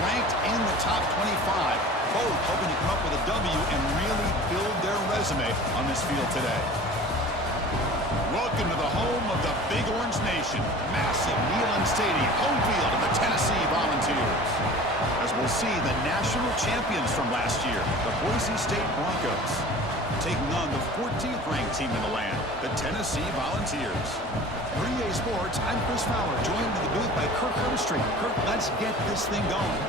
ranked in the top 25. Both hoping to come up with a W and really build their resume on this field today. Welcome to the home of the Big Orange Nation. Massive Neyland Stadium, home field of the Tennessee Volunteers. As we'll see the national champions from last year, the Boise State Broncos, taking on the 14th ranked team in the land, the Tennessee Volunteers. 3A Sports, I'm Chris Fowler, joined in the booth by Kirk Hermstreet. Kirk, let's get this thing going.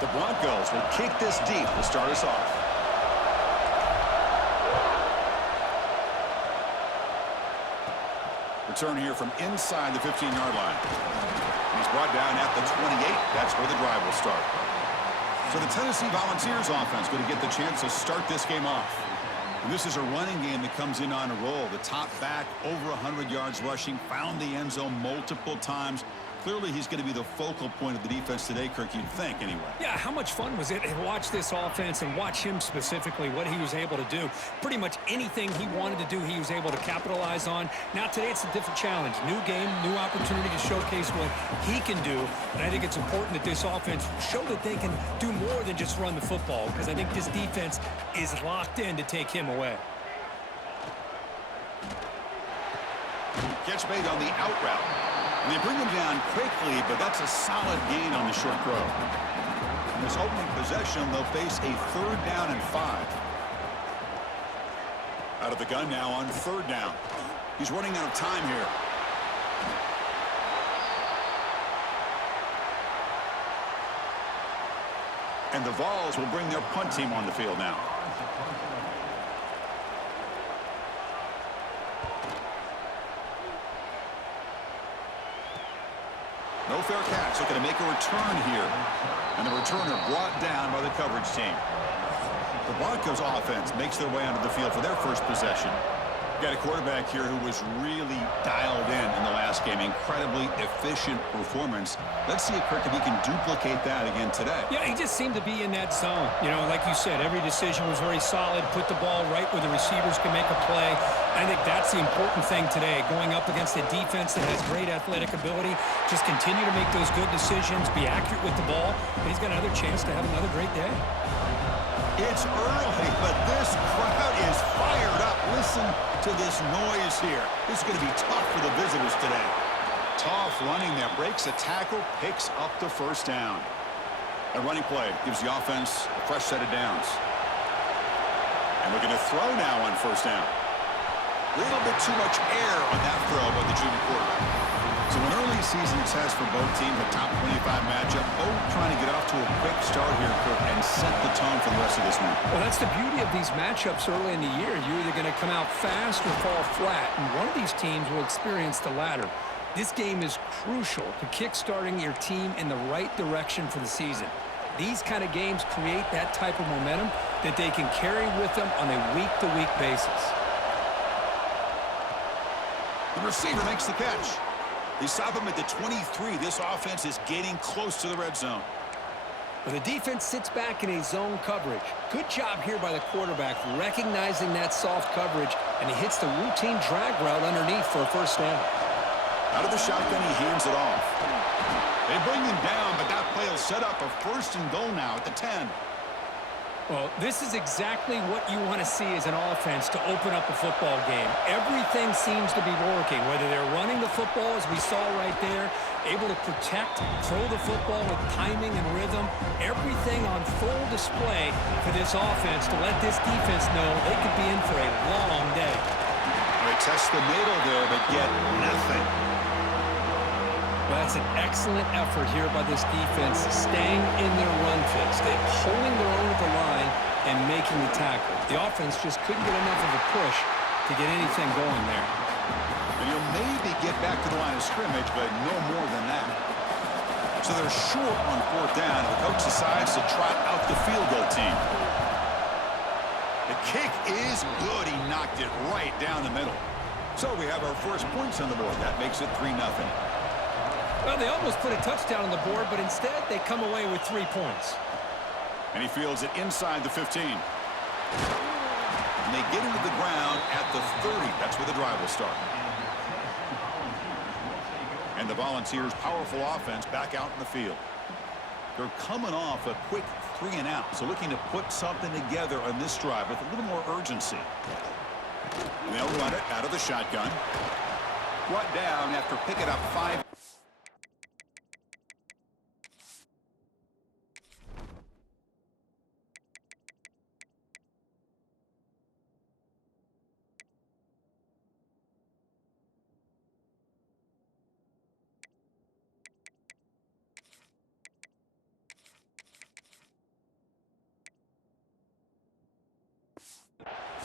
The Broncos will kick this deep to start us off. Return here from inside the 15-yard line. He's brought down at the 28. That's where the drive will start. So the Tennessee Volunteers offense going to get the chance to start this game off. And this is a running game that comes in on a roll. The top back, over 100 yards rushing, found the end zone multiple times. Clearly, he's going to be the focal point of the defense today, Kirk, you'd think, anyway. Yeah, how much fun was it to watch this offense and watch him specifically, what he was able to do. Pretty much anything he wanted to do, he was able to capitalize on. Now, today, it's a different challenge. New game, new opportunity to showcase what he can do. And I think it's important that this offense show that they can do more than just run the football, because I think this defense is locked in to take him away. Catch made on the out route. And they bring him down quickly, but that's a solid gain on the short throw. In this opening possession, they'll face a 3rd down and 5. Out of the gun now on 3rd down. He's running out of time here. And the Vols will bring their punt team on the field now. No fair catch, looking to make a return here. And the returner brought down by the coverage team. The Broncos offense makes their way onto the field for their first possession. Got a quarterback here who was really dialed in the last game. Incredibly efficient performance. Let's see if Kirk, if he can duplicate that again today. Yeah, he just seemed to be in that zone. You know, like you said, every decision was very solid. Put the ball right where the receivers can make a play. I think that's the important thing today. Going up against a defense that has great athletic ability. Just continue to make those good decisions. Be accurate with the ball. And he's got another chance to have another great day. It's early, but this crowd is fired up. Listen to this noise here. This is going to be tough for the visitors today. Tough running there. Breaks a tackle, picks up the 1st down. A running play gives the offense a fresh set of downs. And looking to throw now on 1st down. A little bit too much air on that throw by the junior quarterback. So an early season test for both teams, a top 25 matchup. Both trying to get off to a quick start here, Kirk, and set the tone for the rest of this one. Well, that's the beauty of these matchups early in the year. You're either going to come out fast or fall flat, and one of these teams will experience the latter. This game is crucial to kick-starting your team in the right direction for the season. These kind of games create that type of momentum that they can carry with them on a week-to-week basis. The receiver makes the catch. They stop him at the 23. This offense is getting close to the red zone. Well, the defense sits back in a zone coverage. Good job here by the quarterback, recognizing that soft coverage, and he hits the routine drag route underneath for a 1st down. Out of the shotgun, he hands it off. They bring him down, but that play will set up a 1st and goal now at the 10. Well, this is exactly what you want to see as an offense to open up a football game. Everything seems to be working, whether they're running the football, as we saw right there, able to protect, throw the football with timing and rhythm. Everything on full display for this offense to let this defense know they could be in for a long day. They test the middle there, but get nothing. Well, that's an excellent effort here by this defense, staying in their run fit, holding their own at the line and making the tackle. The offense just couldn't get enough of a push to get anything going there. And you'll maybe get back to the line of scrimmage, but no more than that. So they're short on 4th down, and the coach decides to trot out the field goal team. The kick is good. He knocked it right down the middle. So we have our first points on the board. That makes it 3-0. Well, they almost put a touchdown on the board, but instead they come away with 3 points. And he fields it inside the 15. they get into the ground at the 30. That's where the drive will start. And the Volunteers' powerful offense back out in the field. They're coming off a quick 3-and-out, so looking to put something together on this drive with a little more urgency. And they'll run it out of the shotgun. Brought down after picking up 5.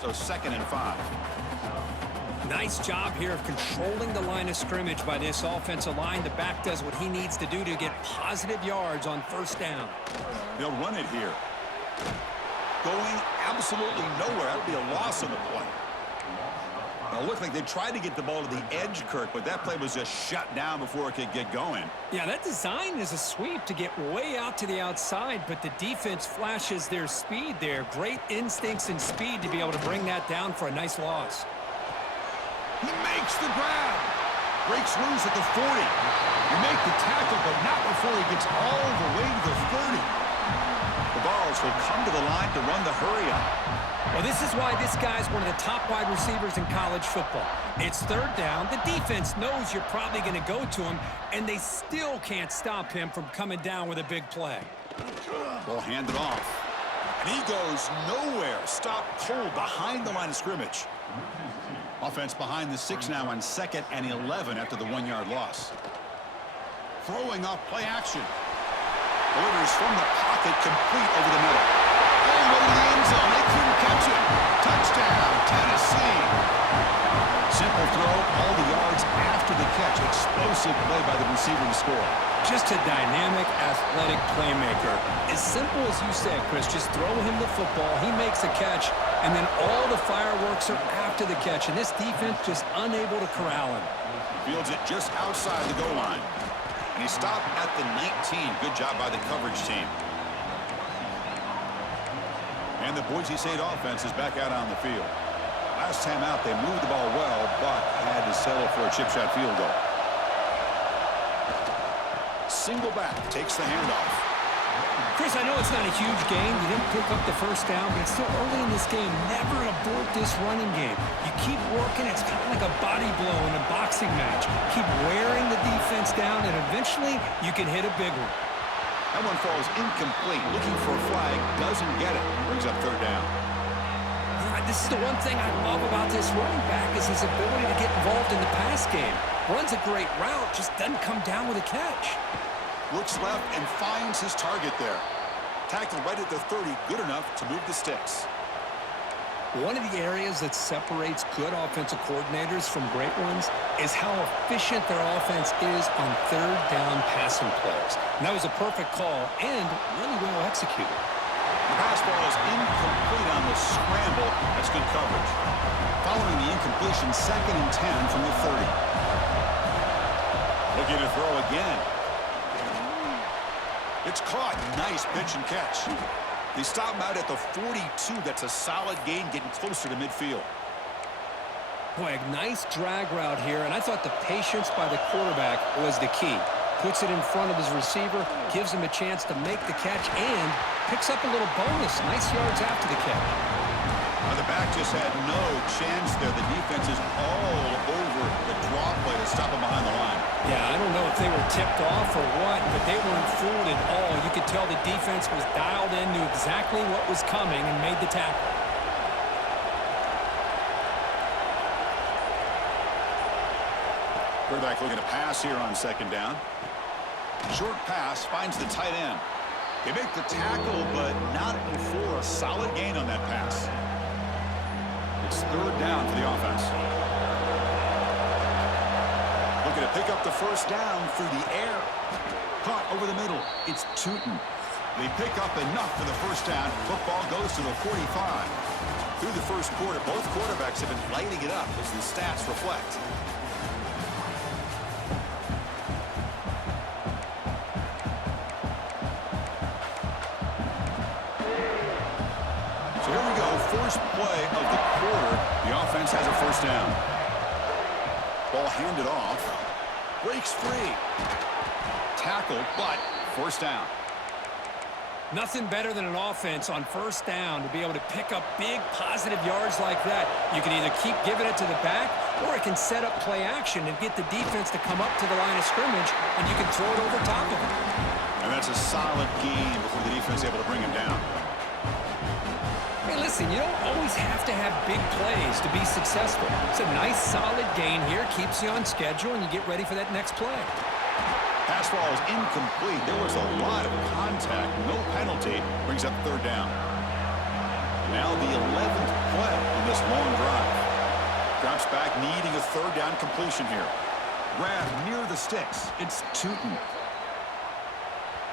So 2nd and 5. Nice job here of controlling the line of scrimmage by this offensive line. The back does what he needs to do to get positive yards on 1st down. They'll run it here. Going absolutely nowhere. That'll be a loss on the play. Now, it looked like they tried to get the ball to the edge, Kirk, but that play was just shut down before it could get going. Yeah, that design is a sweep to get way out to the outside, but the defense flashes their speed there. Great instincts and speed to be able to bring that down for a nice loss. He makes the grab. Breaks loose at the 40. You make the tackle, but not before he gets all the way to the 30. The Vols will come to the line to run the hurry-up. Well, this is why this guy's one of the top wide receivers in college football. It's 3rd down. The defense knows you're probably going to go to him, and they still can't stop him from coming down with a big play. Ball handed off. And he goes nowhere. Stopped cold behind the line of scrimmage. Offense behind the 6 now on 2nd and 11 after the 1-yard loss. Throwing off play action. Delivers from the pocket, complete over the middle. All the way to the end zone. They couldn't catch him. Touchdown, Tennessee. Simple throw, all the yards after the catch. Explosive play by the receiver to score. Just a dynamic, athletic playmaker. As simple as you said, Chris, just throw him the football. He makes a catch, and then all the fireworks are after the catch, and this defense just unable to corral him. Fields it just outside the goal line. And he stopped at the 19. Good job by the coverage team. And the Boise State offense is back out on the field. Last time out, they moved the ball well, but had to settle for a chip shot field goal. Single back, takes the handoff. Chris, I know it's not a huge game. You didn't pick up the 1st down, but it's still early in this game. Never abort this running game. You keep working. It's kind of like a body blow in a boxing match. Keep wearing the defense down, and eventually you can hit a big one. That one falls incomplete. Looking for a flag, doesn't get it. Brings up 3rd down. This is the one thing I love about this running back is his ability to get involved in the pass game. Runs a great route, just doesn't come down with a catch. Looks left and finds his target there. Tackled right at the 30, good enough to move the sticks. One of the areas that separates good offensive coordinators from great ones is how efficient their offense is on 3rd down passing plays. And that was a perfect call and really well executed. The pass ball is incomplete on the scramble. That's good coverage. Following the incompletion, 2nd and 10 from the 30. Looking to throw again. It's caught. Nice pitch and catch. They stop him out at the 42. That's a solid gain, getting closer to midfield. Boy, a nice drag route here, and I thought the patience by the quarterback was the key. Puts it in front of his receiver, gives him a chance to make the catch, and picks up a little bonus. Nice yards after the catch. Now the back just had no chance there. The defense is all over the draw play to stop him behind the line. Yeah, I don't know if they were tipped off or what, but they weren't fooled at all. You could tell the defense was dialed in, knew exactly what was coming, and made the tackle. Quarterback looking to pass here on 2nd down. Short pass finds the tight end. They make the tackle, but not before a solid gain on that pass. It's 3rd down for the offense. Looking to pick up the 1st down through the air. Caught over the middle. It's Tootin. They pick up enough for the 1st down. Football goes to the 45. Through the 1st quarter, both quarterbacks have been lighting it up as the stats reflect. First play of of the quarter. The offense has a first down. Ball handed off. Breaks free. Tackle, but first down. Nothing better than an offense on first down to be able to pick up big positive yards like that. You can either keep giving it to the back, or it can set up play action and get the defense to come up to the line of scrimmage, and you can throw it over top of it. And that's a solid gain before the defense is able to bring him down. Hey, listen, you don't always have to have big plays to be successful. It's a nice, solid gain here, keeps you on schedule, and you get ready for that next play. Pass ball is incomplete. There was a lot of contact. No penalty. Brings up third down. Now the 11th play on this long drive. Drops back, needing a third down completion here. Grab near the sticks. It's Tootin.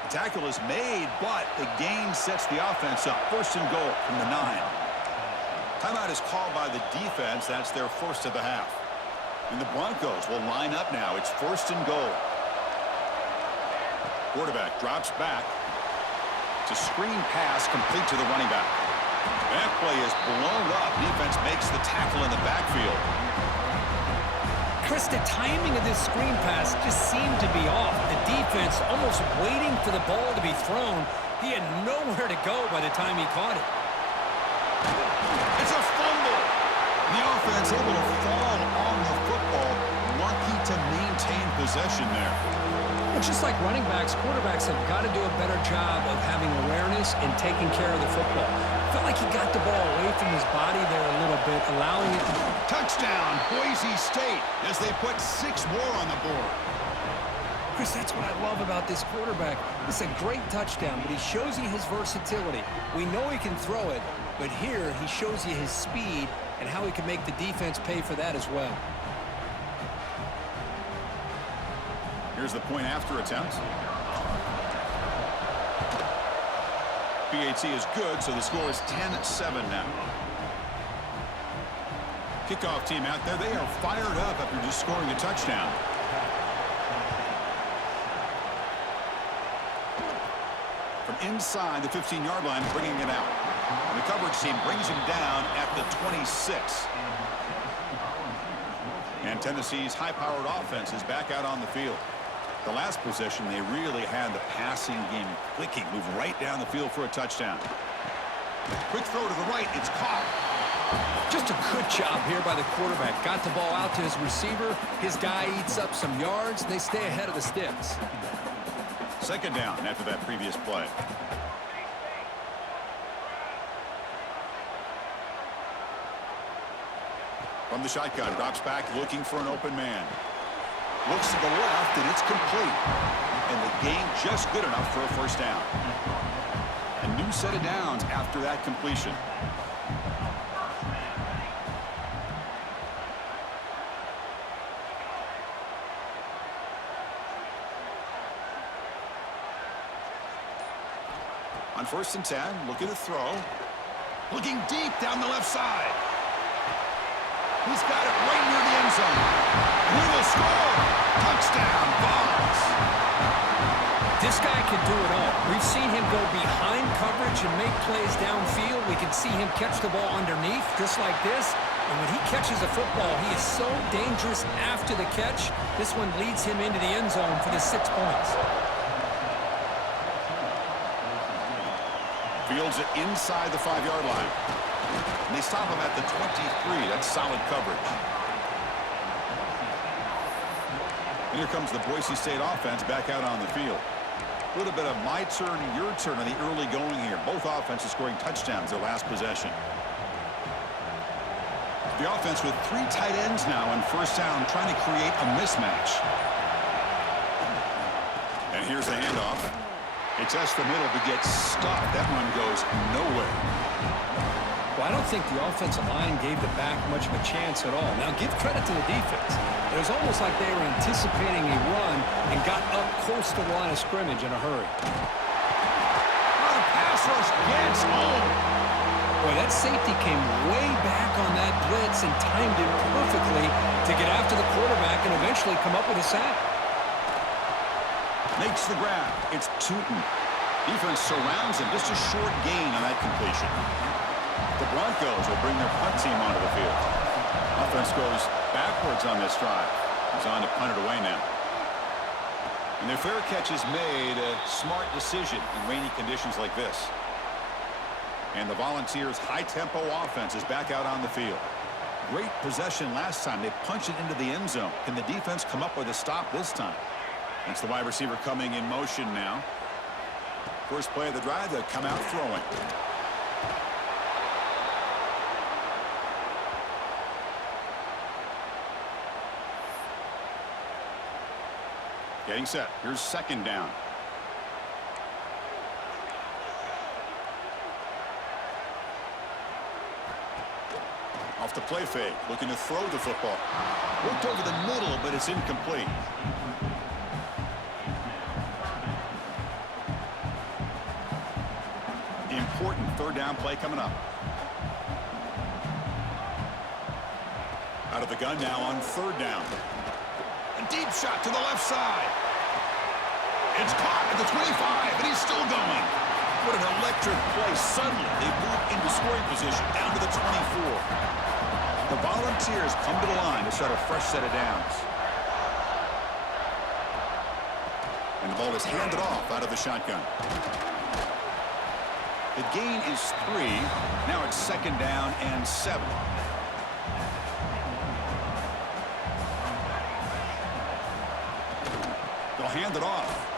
The tackle is made, but the gain sets the offense up. First and goal from the 9. Timeout is called by the defense. That's their first of the half. And the Broncos will line up now. It's first and goal. Quarterback drops back. It's a screen pass complete to the running back. That play is blown up. Defense makes the tackle in the backfield. Chris, the timing of this screen pass just seemed to be off. The defense almost waiting for the ball to be thrown. He had nowhere to go by the time he caught it. It's a fumble. The offense able to fall on the football. Lucky to maintain possession there. Well, just like running backs, quarterbacks have got to do a better job of having awareness and taking care of the football. I felt like he got the ball away from his body there a little bit, allowing it to... Touchdown, Boise State, as they put 6 more on the board. Chris, that's what I love about this quarterback. It's a great touchdown, but he shows you his versatility. We know he can throw it, but here he shows you his speed and how he can make the defense pay for that as well. Here's the point after attempt. PAT is good, so the score is 10-7 now. Kickoff team out there, they are fired up after just scoring a touchdown. From inside the 15-yard line, bringing it out. And the coverage team brings him down at the 26. And Tennessee's high-powered offense is back out on the field. The last possession, they really had the passing game clicking. Move right down the field for a touchdown. Quick throw to the right. It's caught. Just a good job here by the quarterback. Got the ball out to his receiver. His guy eats up some yards. They stay ahead of the sticks. Second down after that previous play. From the shotgun, drops back, looking for an open man. Looks to the left, and it's complete. And the gain just good enough for a first down. A new set of downs after that completion. On 1st and 10, looking to throw. Looking deep down the left side. He's got it right near the end zone. He will score. Touchdown, Vols. This guy can do it all. We've seen him go behind coverage and make plays downfield. We can see him catch the ball underneath, just like this. And when he catches a football, he is so dangerous after the catch. This one leads him into the end zone for the 6 points. Fields it inside the 5-yard line. And they stop him at the 23. That's solid coverage. And here comes the Boise State offense back out on the field. A little bit of my turn, your turn on the early going here. Both offenses scoring touchdowns their last possession. The offense with 3 tight ends now on first down, trying to create a mismatch. And here's the handoff. It's us the middle to get stopped. That one goes nowhere. Well, I don't think the offensive line gave the back much of a chance at all. Now, give credit to the defense. It was almost like they were anticipating a run and got up close to the line of scrimmage in a hurry. Oh, pass rush gets home. Boy, that safety came way back on that blitz and timed it perfectly to get after the quarterback and eventually come up with a sack. Makes the grab. It's Tootin. Defense surrounds him. Just a short gain on that completion. The Broncos will bring their punt team onto the field. Offense goes backwards on this drive. He's on to punt it away now. And their fair catch is made, a smart decision in rainy conditions like this. And the Volunteers' high-tempo offense is back out on the field. Great possession last time. They punched it into the end zone. Can the defense come up with a stop this time? It's the wide receiver coming in motion now. First play of the drive, they'll come out throwing. Getting set. Here's second down. Off the play fake, looking to throw the football. Worked over the middle, but it's incomplete. Important third down play coming up. Out of the gun now on third down. A deep shot to the left side. It's caught at the 25, and he's still going. What an electric play. Suddenly, they move into scoring position down to the 24. The Volunteers come to the line to start a fresh set of downs. And the ball is handed off out of the shotgun. The gain is 3. Now it's second down and 7. They'll hand it off.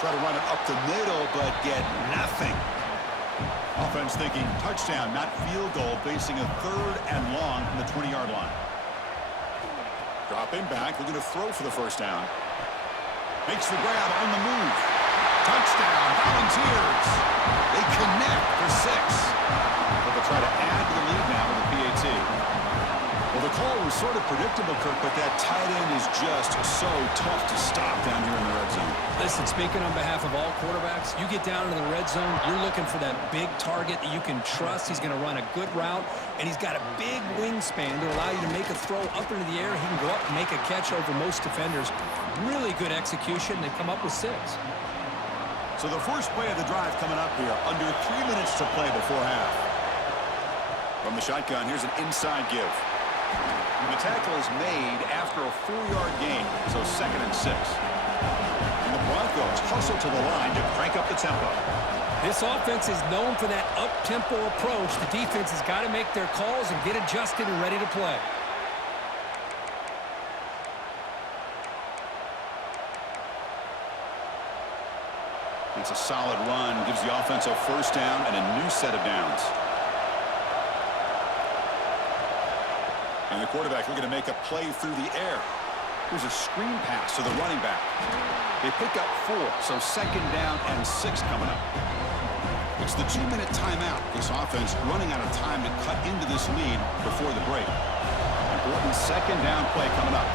Try to run it up the middle, but get nothing. Offense thinking touchdown, not field goal, facing a third and long from the 20-yard line. Dropping back, looking to throw for the first down. Makes the grab on the move. Touchdown, Volunteers. They connect for 6. But they'll try to add to the lead now with the PAT. Well, the call was sort of predictable, Kirk, but that tight end is just so tough to stop down here in the red zone. Listen, speaking on behalf of all quarterbacks, you get down into the red zone, you're looking for that big target that you can trust. He's going to run a good route, and he's got a big wingspan to allow you to make a throw up into the air. He can go up and make a catch over most defenders. Really good execution. They come up with 6. So the first play of the drive coming up here, under 3 minutes to play before half. From the shotgun, here's an inside give. And the tackle is made after a 4-yard gain, so second and 6. And the Broncos hustle to the line to crank up the tempo. This offense is known for that up-tempo approach. The defense has got to make their calls and get adjusted and ready to play. It's a solid run, gives the offense a first down and a new set of downs. And the quarterback looking to make a play through the air. Here's a screen pass to the running back. They pick up 4, so second down and 6 coming up. It's the 2-minute timeout. This offense running out of time to cut into this lead before the break. Important second down play coming up.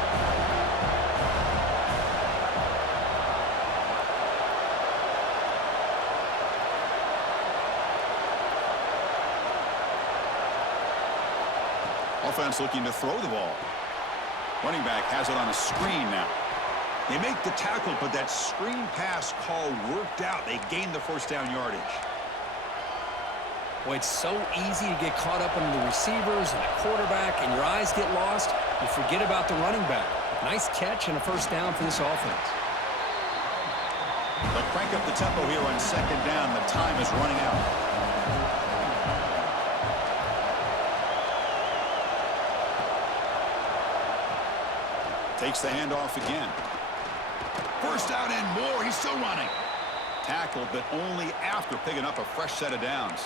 Offense looking to throw the ball. Running back has it on a screen now. They make the tackle, but that screen pass call worked out. They gained the first down yardage. Boy, it's so easy to get caught up in the receivers and the quarterback, and your eyes get lost. You forget about the running back. Nice catch and a first down for this offense. They'll crank up the tempo here on second down. The time is running out. Takes the handoff again. First down and more. He's still running. Tackled, but only after picking up a fresh set of downs.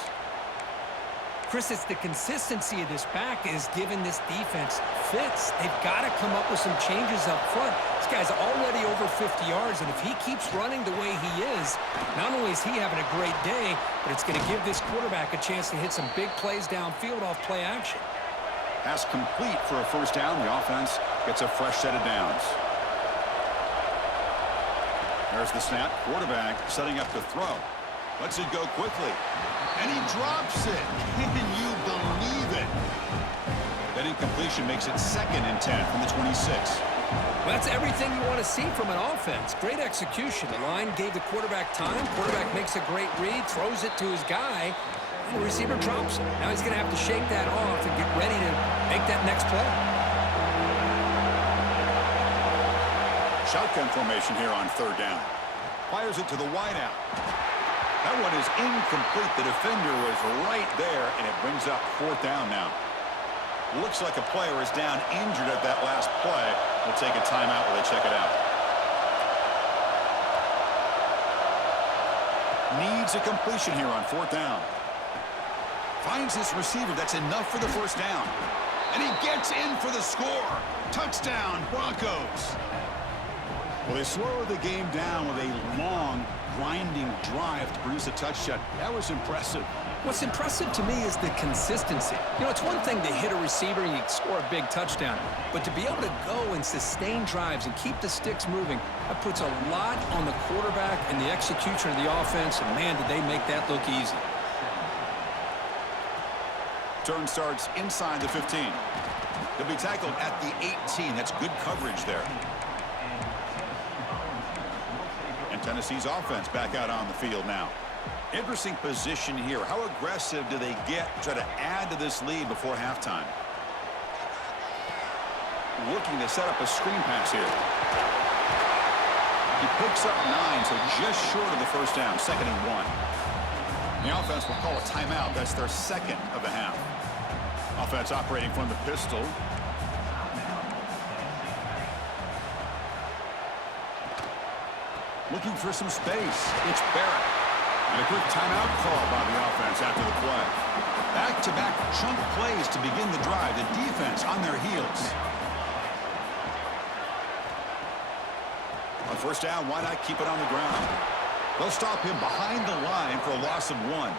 Chris, it's the consistency of this back is giving this defense fits. They've got to come up with some changes up front. This guy's already over 50 yards, and if he keeps running the way he is, not only is he having a great day, but it's going to give this quarterback a chance to hit some big plays downfield off play action. Pass complete for a first down. The offense gets a fresh set of downs. There's the snap. Quarterback setting up to throw. Lets it go quickly. And he drops it. Can you believe it? That incompletion makes it second and 10 from the 26. Well, that's everything you want to see from an offense. Great execution. The line gave the quarterback time. Quarterback makes a great read, throws it to his guy, And the receiver drops it. Now he's going to have to shake that off and get ready to make that next play. Shotgun formation here on third down. Fires it to the wideout. That one is incomplete. The defender was right there, and it brings up fourth down now. Looks like a player is down injured at that last play. We'll take a timeout while they check it out. Needs a completion here on fourth down. Finds his receiver. That's enough for the first down. And he gets in for the score. Touchdown, Broncos. Well, they slow the game down with a long, grinding drive to produce a touchdown. That was impressive. What's impressive to me is the consistency. You know, it's one thing to hit a receiver and you score a big touchdown, but to be able to go and sustain drives and keep the sticks moving, that puts a lot on the quarterback and the execution of the offense, and man, did they make that look easy. Turn starts inside the 15. They'll be tackled at the 18. That's good coverage there. And Tennessee's offense back out on the field now. Interesting position here. How aggressive do they get to try to add to this lead before halftime? Looking to set up a screen pass here. He picks up 9, so just short of the first down. 2nd and 1. The offense will call a timeout. That's their second of the half. Offense operating from the pistol. Looking for some space. It's Barrett. And a quick timeout call by the offense after the play. Back-to-back chunk plays to begin the drive. The defense on their heels. On first down, why not keep it on the ground? They'll stop him behind the line for a loss of 1.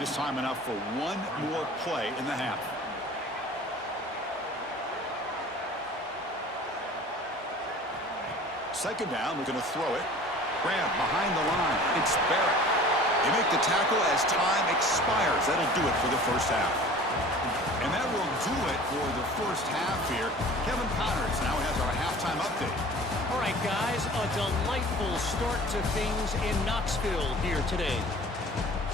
Just time enough for one more play in the half. Second down, we're going to throw it. Grab behind the line. It's Barrett. They make the tackle as time expires. That'll do it for the first half. And that will do it for the first half here. Kevin Connors now has our halftime update. All right, guys, a delightful start to things in Knoxville here today.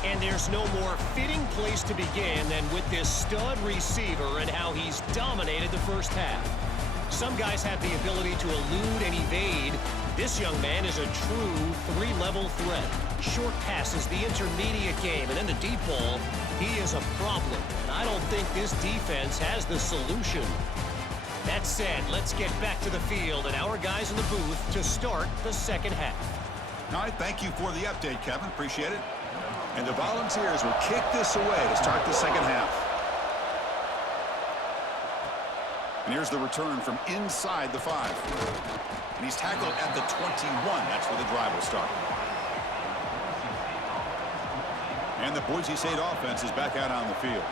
And there's no more fitting place to begin than with this stud receiver and how he's dominated the first half. Some guys have the ability to elude and evade. This young man is a true three-level threat. Short passes, the intermediate game, and then the deep ball. He is a problem, and I don't think this defense has the solution. That said, let's get back to the field and our guys in the booth to start the second half. All right, thank you for the update, Kevin. Appreciate it. And the Volunteers will kick this away to start the second half. And here's the return from inside the 5. And he's tackled at the 21. That's where the drive will start. And the Boise State offense is back out on the field.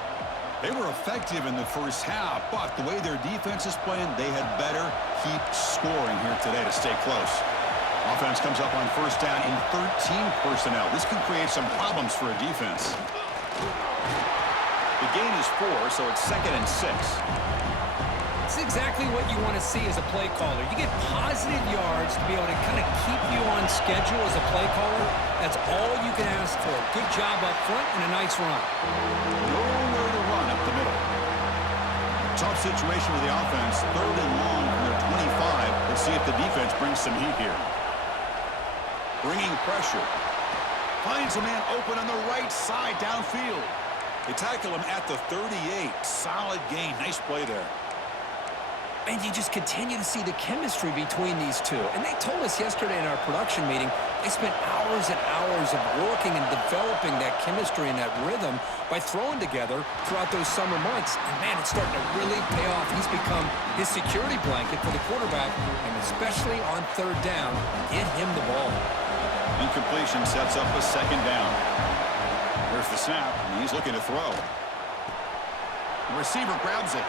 They were effective in the first half, but the way their defense is playing, they had better keep scoring here today to stay close. Offense comes up on first down in 13 personnel. This can create some problems for a defense. The gain is 4, so it's 2nd and 6. It's exactly what you want to see as a play caller. You get positive yards to be able to kind of keep you on schedule as a play caller. That's all you can ask for. Good job up front and a nice run. Nowhere to run up the middle. Tough situation with the offense. 3rd and long from their 25. Let's see if the defense brings some heat here. Bringing pressure. Finds a man open on the right side downfield. They tackle him at the 38. Solid gain. Nice play there. And you just continue to see the chemistry between these two. And they told us yesterday in our production meeting, they spent hours and hours of working and developing that chemistry and that rhythm by throwing together throughout those summer months. And, man, it's starting to really pay off. He's become his security blanket for the quarterback, and especially on third down, get him the ball. Incompletion sets up a second down. There's the snap, and he's looking to throw. The receiver grabs it.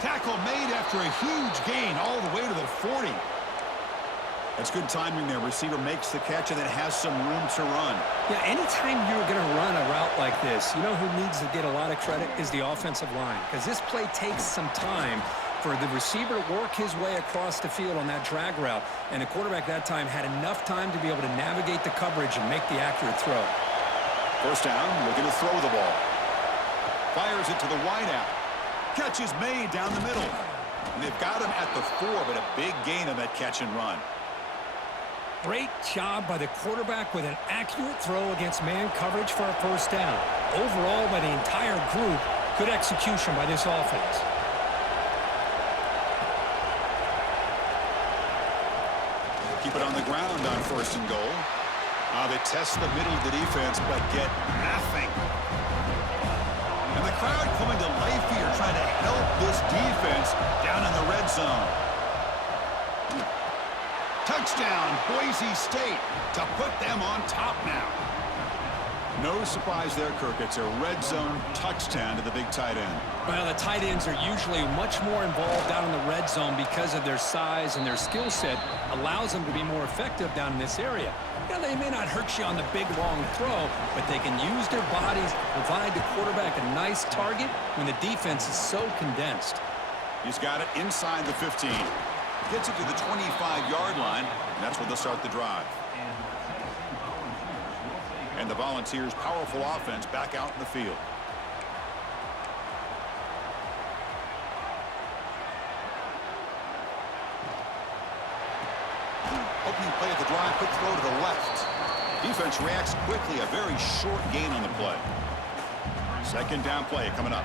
Tackle made after a huge gain all the way to the 40. That's good timing there. Receiver makes the catch and then has some room to run. Yeah, anytime you're going to run a route like this, you know who needs to get a lot of credit is the offensive line, because this play takes some time for the receiver to work his way across the field on that drag route, and the quarterback that time had enough time to be able to navigate the coverage and make the accurate throw. First down, looking to throw the ball. Fires it to the wideout. Catch is made down the middle. And they've got him at the 4, but a big gain on that catch and run. Great job by the quarterback with an accurate throw against man coverage for a first down. Overall, by the entire group, good execution by this offense. Keep it on the ground on first and goal. They test the middle of the defense, but get nothing. And the crowd coming to life here, trying to help this defense down in the red zone. Touchdown, Boise State, to put them on top now. No surprise there, Kirk. It's a red zone touchdown to the big tight end. Well, the tight ends are usually much more involved down in the red zone because of their size and their skill set allows them to be more effective down in this area. Yeah, they may not hurt you on the big, long throw, but they can use their bodies to provide the quarterback a nice target when the defense is so condensed. He's got it inside the 15. Gets it to the 25-yard line, and that's where they'll start the drive. And the Volunteers' powerful offense back out in the field. Opening play of the drive, quick throw to the left. Defense reacts quickly, a very short gain on the play. Second down play coming up.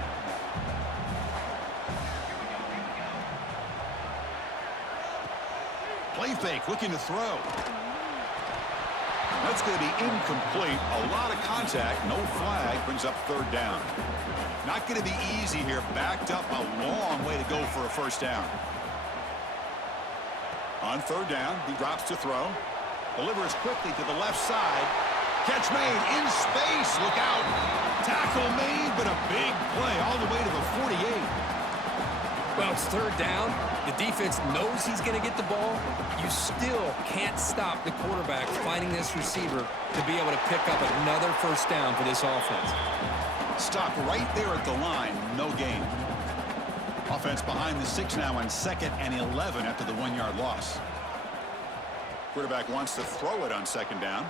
Play fake, looking to throw. That's going to be incomplete. A lot of contact, no flag, brings up third down. Not going to be easy here. Backed up, a long way to go for a first down. On third down, he drops to throw. Delivers quickly to the left side. Catch made in space. Look out. Tackle made, but a big play all the way to the 48. Well, it's third down. The defense knows he's going to get the ball. You still can't stop the quarterback finding this receiver to be able to pick up another first down for this offense. Stop right there at the line. No gain. Offense behind the 6 now on 2nd and 11 after the 1-yard loss. Quarterback wants to throw it on 2nd down.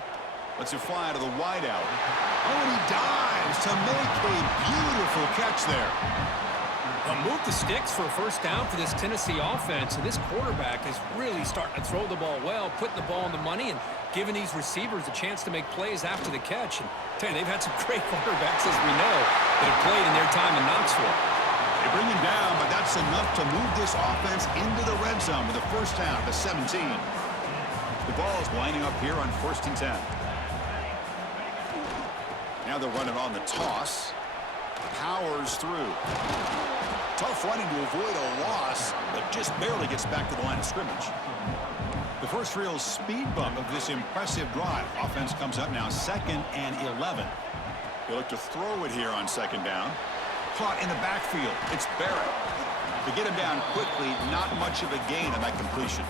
Lets it fly to the wideout. Oh, and he dives to make a beautiful catch there. Move the sticks for a first down for this Tennessee offense. And this quarterback is really starting to throw the ball well, putting the ball on the money, and giving these receivers a chance to make plays after the catch. And tell you, they've had some great quarterbacks, as we know, that have played in their time in Knoxville. They bring him down, but that's enough to move this offense into the red zone with a first down at the 17. The ball is winding up here on 1st and 10. Now they're running on the toss. Powers through. Tough running to avoid a loss, but just barely gets back to the line of scrimmage. The first real speed bump of this impressive drive. Offense comes up now 2nd and 11. They look to throw it here on 2nd down. Caught in the backfield. It's Barrett. To get him down quickly, not much of a gain on that completion.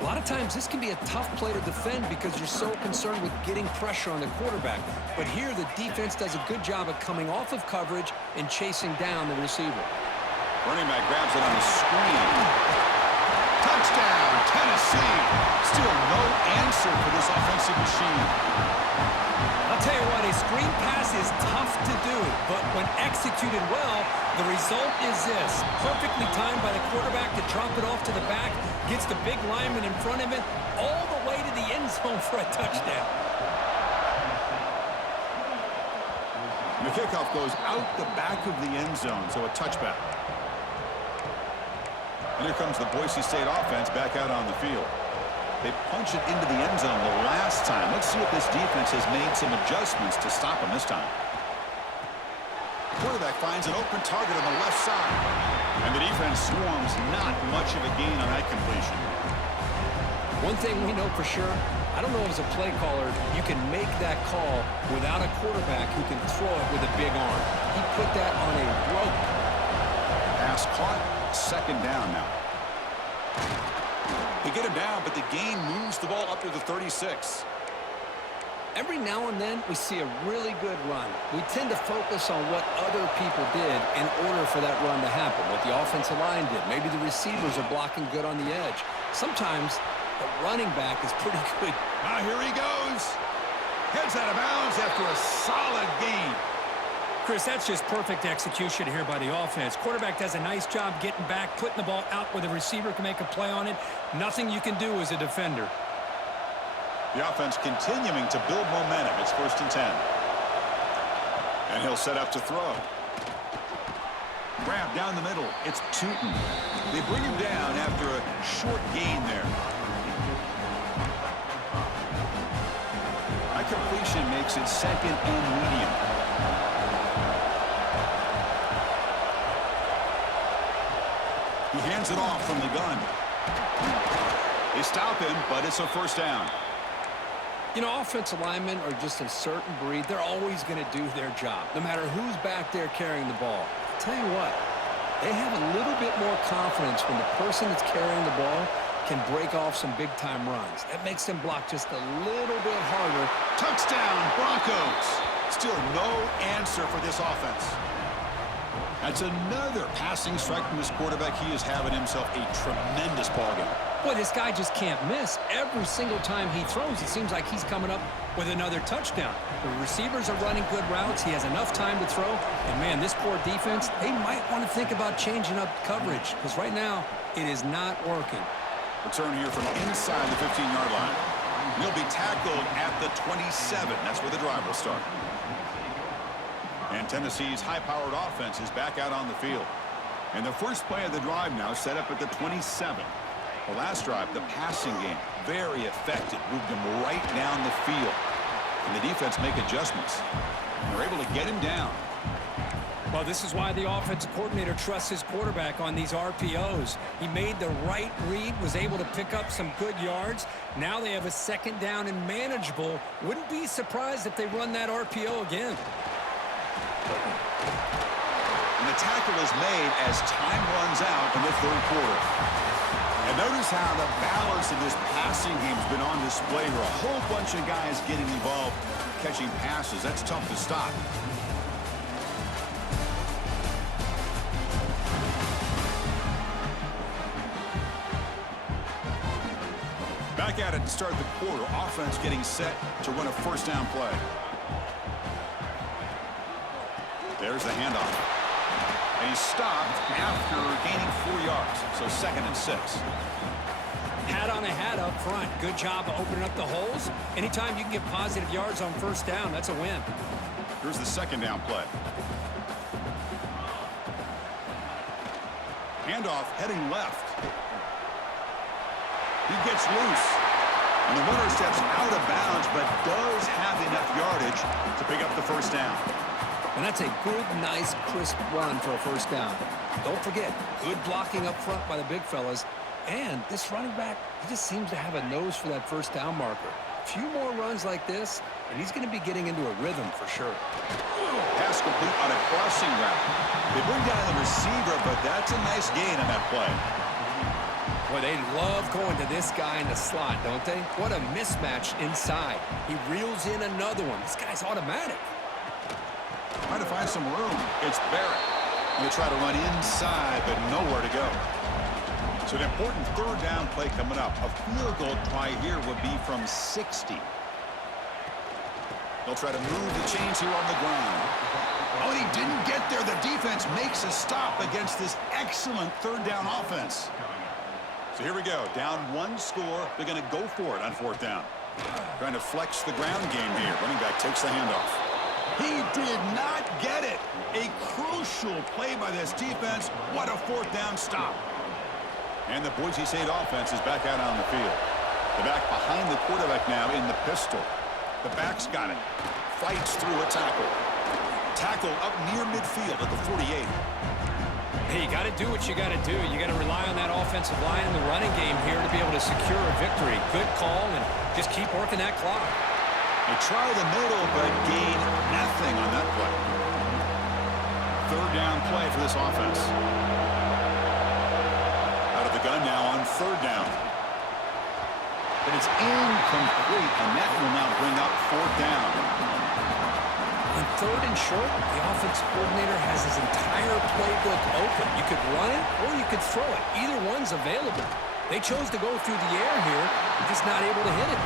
A lot of times this can be a tough play to defend because you're so concerned with getting pressure on the quarterback. But here the defense does a good job of coming off of coverage and chasing down the receiver. Running back grabs it on the screen. Touchdown, Tennessee. Still no answer for this offensive machine. I'll tell you what, a screen pass is tough to do, but when executed well, the result is this. Perfectly timed by the quarterback to drop it off to the back, gets the big lineman in front of it, all the way to the end zone for a touchdown. The kickoff goes out the back of the end zone, so a touchback. And here comes the Boise State offense back out on the field. They punch it into the end zone the last time. Let's see if this defense has made some adjustments to stop them this time. Quarterback finds an open target on the left side. And the defense swarms, not much of a gain on that completion. One thing we know for sure, I don't know as a play caller, you can make that call without a quarterback who can throw it with a big arm. He put that on a rope. Pass caught, 2nd down now. They get him down, but the gain moves the ball up to the 36. Every now and then, we see a really good run. We tend to focus on what other people did in order for that run to happen, what the offensive line did. Maybe the receivers are blocking good on the edge. Sometimes the running back is pretty good. Here he goes. Heads out of bounds after a solid gain. Chris, that's just perfect execution here by the offense. Quarterback does a nice job getting back, putting the ball out where the receiver can make a play on it. Nothing you can do as a defender. The offense continuing to build momentum. It's 1st and 10. And he'll set up to throw. Grab down the middle. It's Tootin. They bring him down after a short gain there. That completion makes it 2nd and medium. He hands it off from the gun. They stop him, but it's a 1st down. You know, offensive linemen are just a certain breed. They're always going to do their job, no matter who's back there carrying the ball. I'll tell you what, they have a little bit more confidence when the person that's carrying the ball can break off some big-time runs. That makes them block just a little bit harder. Touchdown, Broncos. Still no answer for this offense. That's another passing strike from this quarterback. He is having himself a tremendous ballgame. Boy, this guy just can't miss. Every single time he throws, it seems like he's coming up with another touchdown. The receivers are running good routes. He has enough time to throw. And, man, this poor defense, they might want to think about changing up coverage because right now it is not working. Return here from inside the 15-yard line. He'll be tackled at the 27. That's where the drive will start. And Tennessee's high-powered offense is back out on the field. And the first play of the drive now set up at the 27. The last drive, the passing game, very effective. Moved him right down the field. And the defense make adjustments. And they're able to get him down. Well, this is why the offensive coordinator trusts his quarterback on these RPOs. He made the right read, was able to pick up some good yards. Now they have a 2nd down and manageable. Wouldn't be surprised if they run that RPO again. And the tackle is made as time runs out in the 3rd quarter. And notice how the balance of this passing game has been on display here. A whole bunch of guys getting involved catching passes. That's tough to stop. Back at it to start the quarter. Offense getting set to run a 1st down play. There's the handoff. And he's stopped after gaining 4 yards. So 2nd and 6. Hat on a hat up front. Good job of opening up the holes. Anytime you can get positive yards on 1st down, that's a win. Here's the 2nd down play. Handoff heading left. He gets loose. And the runner steps out of bounds, but does have enough yardage to pick up the 1st down. And that's a good, nice, crisp run for a 1st down. Don't forget, good blocking up front by the big fellas. And this running back, he just seems to have a nose for that 1st down marker. A few more runs like this, and he's going to be getting into a rhythm for sure. Pass complete on a crossing route. They bring down the receiver, but that's a nice gain on that play. Boy, they love going to this guy in the slot, don't they? What a mismatch inside. He reels in another one. This guy's automatic. Trying to find some room. It's Barrett. They try to run inside, but nowhere to go. So an important 3rd down play coming up. A field goal try here would be from 60. They'll try to move the chains here on the ground. Oh, and he didn't get there. The defense makes a stop against this excellent 3rd down offense. So here we go. Down 1 score. They're going to go for it on 4th down. Trying to flex the ground game here. Running back takes the handoff. He did not get it. A crucial play by this defense. What a 4th down stop. And the Boise State offense is back out on the field. The back behind the quarterback now in the pistol. The back's got it. Fights through a tackle. Tackle up near midfield at the 48. Hey, you got to do what you got to do. You got to rely on that offensive line in the running game here to be able to secure a victory. Good call, and just keep working that clock. They try the middle, but gain nothing on that play. 3rd down play for this offense. Out of the gun now on 3rd down. But it's incomplete, and that will now bring up 4th down. On 3rd and short, the offensive coordinator has his entire playbook open. You could run it or you could throw it. Either one's available. They chose to go through the air here. They're just not able to hit it.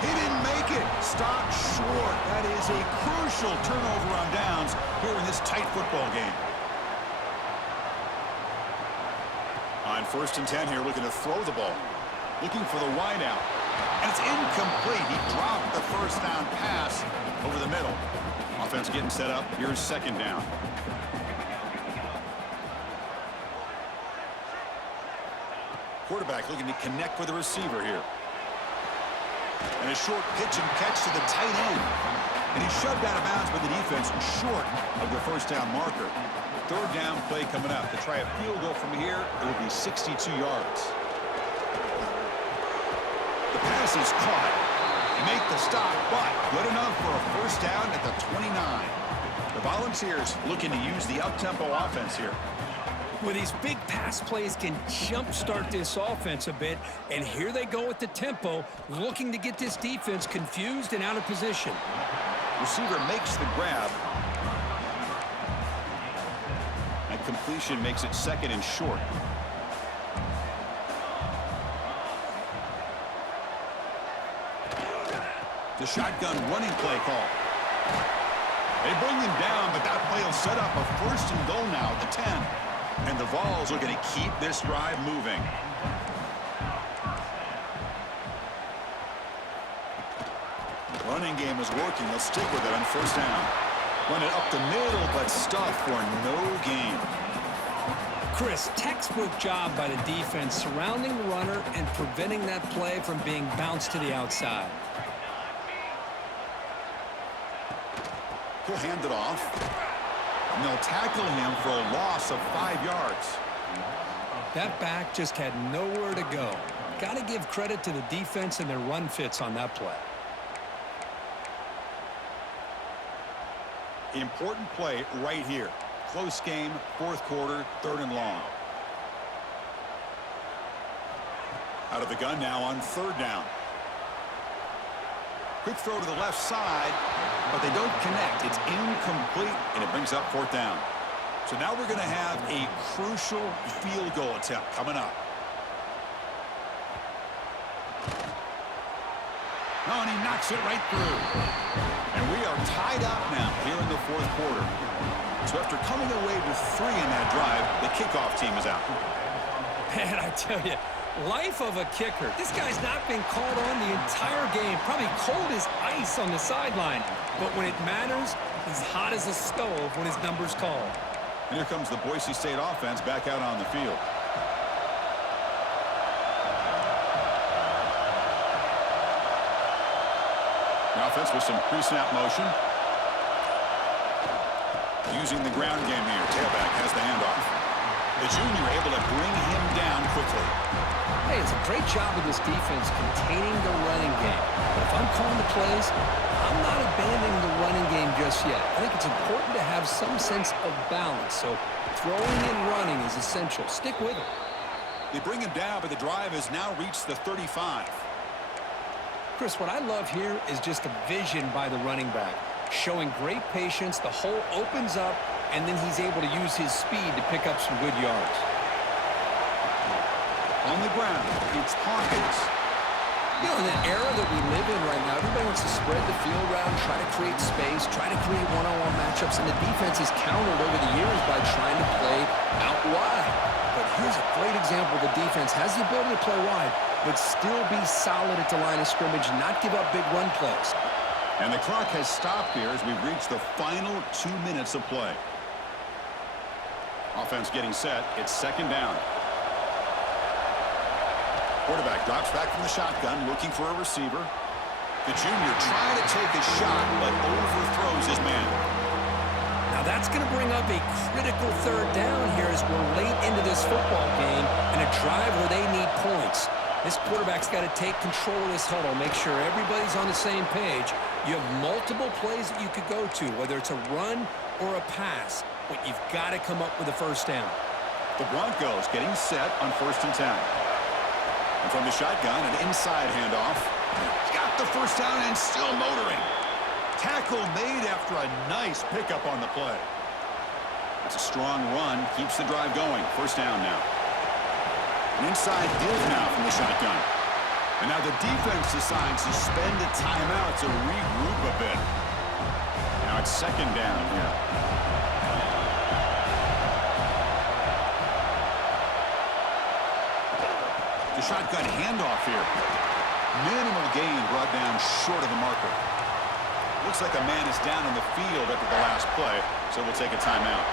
He didn't make it. Stopped short. That is a crucial turnover on downs here in this tight football game. On 1st and 10 here, looking to throw the ball. Looking for the wide out. And it's incomplete. He dropped the first down pass over the middle. Offense getting set up. Here's 2nd down. Quarterback looking to connect with the receiver here. And a short pitch and catch to the tight end. And he's shoved out of bounds by the defense short of the first down marker. 3rd down play coming up. To try a field goal from here, it will be 62 yards. The pass is caught. They make the stop, but good enough for a 1st down at the 29. The Volunteers looking to use the up-tempo offense here. Well, these big pass plays can jumpstart this offense a bit, and here they go with the tempo, looking to get this defense confused and out of position. Receiver makes the grab. And completion makes it 2nd and short. The shotgun running play call. They bring him down, but that play will set up a 1st and goal now at the 10. And the Vols are going to keep this drive moving. Running game is working. They'll stick with it on 1st down. Run it up the middle, but stuff for no gain. Chris, textbook job by the defense surrounding the runner and preventing that play from being bounced to the outside. He'll hand it off. And they'll tackle him for a loss of 5 yards. That back just had nowhere to go. Got to give credit to the defense and their run fits on that play. Important play right here. Close game, 4th quarter, 3rd and long. Out of the gun now on 3rd down. Quick throw to the left side, but they don't connect. It's incomplete, and it brings up 4th down. So now we're going to have a crucial field goal attempt coming up. Oh, and he knocks it right through. And we are tied up now here in the 4th quarter. So after coming away with 3 in that drive, the kickoff team is out. Man, I tell you, life of a kicker. This guy's not been called on the entire game. Probably cold as ice on the sideline. But when it matters, he's hot as a stove when his number's called. And here comes the Boise State offense back out on the field. The offense with some pre-snap motion. Using the ground game here. Tailback has the handoff. The junior able to bring him down quickly. Hey, it's a great job of this defense containing the running game. But if I'm calling the plays, I'm not abandoning the running game just yet. I think it's important to have some sense of balance. So throwing and running is essential. Stick with it. They bring him down, but the drive has now reached the 35. Chris, what I love here is just the vision by the running back. Showing great patience, the hole opens up, and then he's able to use his speed to pick up some good yards. On the ground, it's Hawkins. You know, in the era that we live in right now, everybody wants to spread the field around, try to create space, try to create one-on-one matchups, and the defense has countered over the years by trying to play out wide. But here's a great example. The defense has the ability to play wide, but still be solid at the line of scrimmage, not give up big run plays. And the clock has stopped here as we've reached the final 2 minutes of play. Offense getting set. It's 2nd down. Quarterback drops back from the shotgun, looking for a receiver. The junior trying to take a shot, but overthrows his man. Now that's going to bring up a critical 3rd down here as we're late into this football game and a drive where they need points. This quarterback's got to take control of this huddle, make sure everybody's on the same page. You have multiple plays that you could go to, whether it's a run or a pass, but you've got to come up with a 1st down. The Broncos getting set on 1st and 10. And from the shotgun, an inside handoff. Got the 1st down and still motoring. Tackle made after a nice pickup on the play. That's a strong run, keeps the drive going. 1st down now. An inside give now from the shotgun. And now the defense decides to spend a timeout to regroup a bit. Now it's second down here. The shotgun handoff here. Minimal gain brought down short of the marker. Looks like a man is down on the field after the last play, so we'll take a timeout.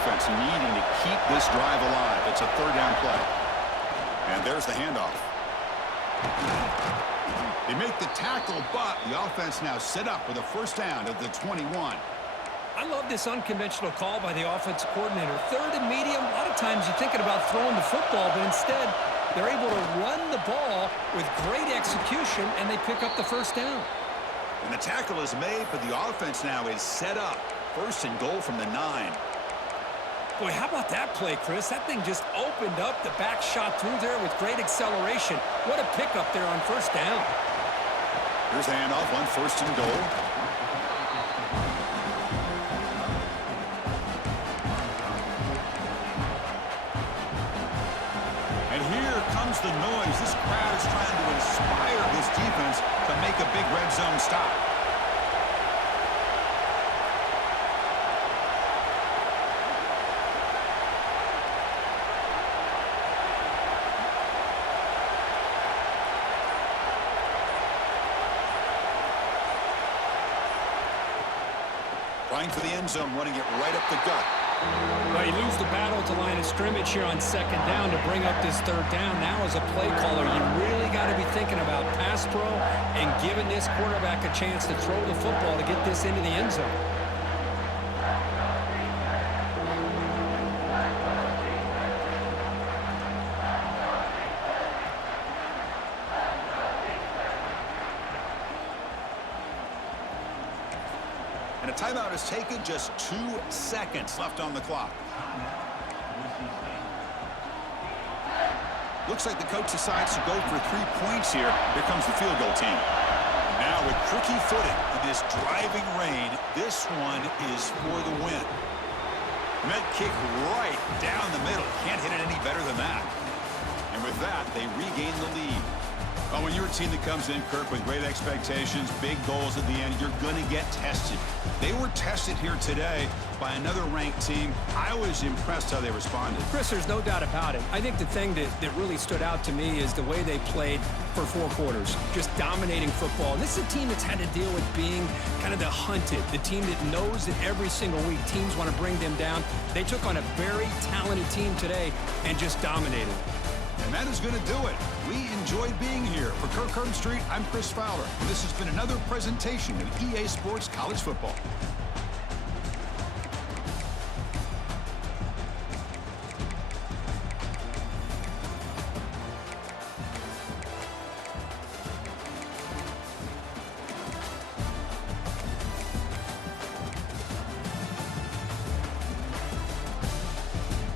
Offense needing to keep this drive alive. It's a third down play. And there's the handoff. They make the tackle, but the offense now set up with a first down at the 21. I love this unconventional call by the offensive coordinator. Third and medium, a lot of times you're thinking about throwing the football, but instead they're able to run the ball with great execution, and they pick up the first down. And the tackle is made, but the offense now is set up. First and goal from the 9. Boy, how about that play, Chris? That thing just opened up. The back shot through there with great acceleration. What a pickup there on first down. Here's the handoff on first and goal. And here comes the noise. This crowd is trying to inspire this defense to make a big red zone stop. Trying for the end zone, running it right up the gut. Well, you lose the battle at the line of scrimmage here on second down to bring up this third down. Now, as a play caller, you really got to be thinking about pass pro and giving this quarterback a chance to throw the football to get this into the end zone. And a timeout is taken, just 2 seconds left on the clock. Looks like the coach decides to go for 3 points here. Here comes the field goal team. Now with tricky footing in this driving rain, this one is for the win. And that kick right down the middle. Can't hit it any better than that. And with that, they regain the lead. Well, when you're a team that comes in, Kirk, with great expectations, big goals at the end, you're going to get tested. They were tested here today by another ranked team. I was impressed how they responded. Chris, there's no doubt about it. I think the thing that really stood out to me is the way they played for 4 quarters, just dominating football. And this is a team that's had to deal with being kind of the hunted, the team that knows that every single week teams want to bring them down. They took on a very talented team today and just dominated. And that is going to do it. We enjoyed being here. For Kirk Street, I'm Chris Fowler. And this has been another presentation of EA Sports College Football.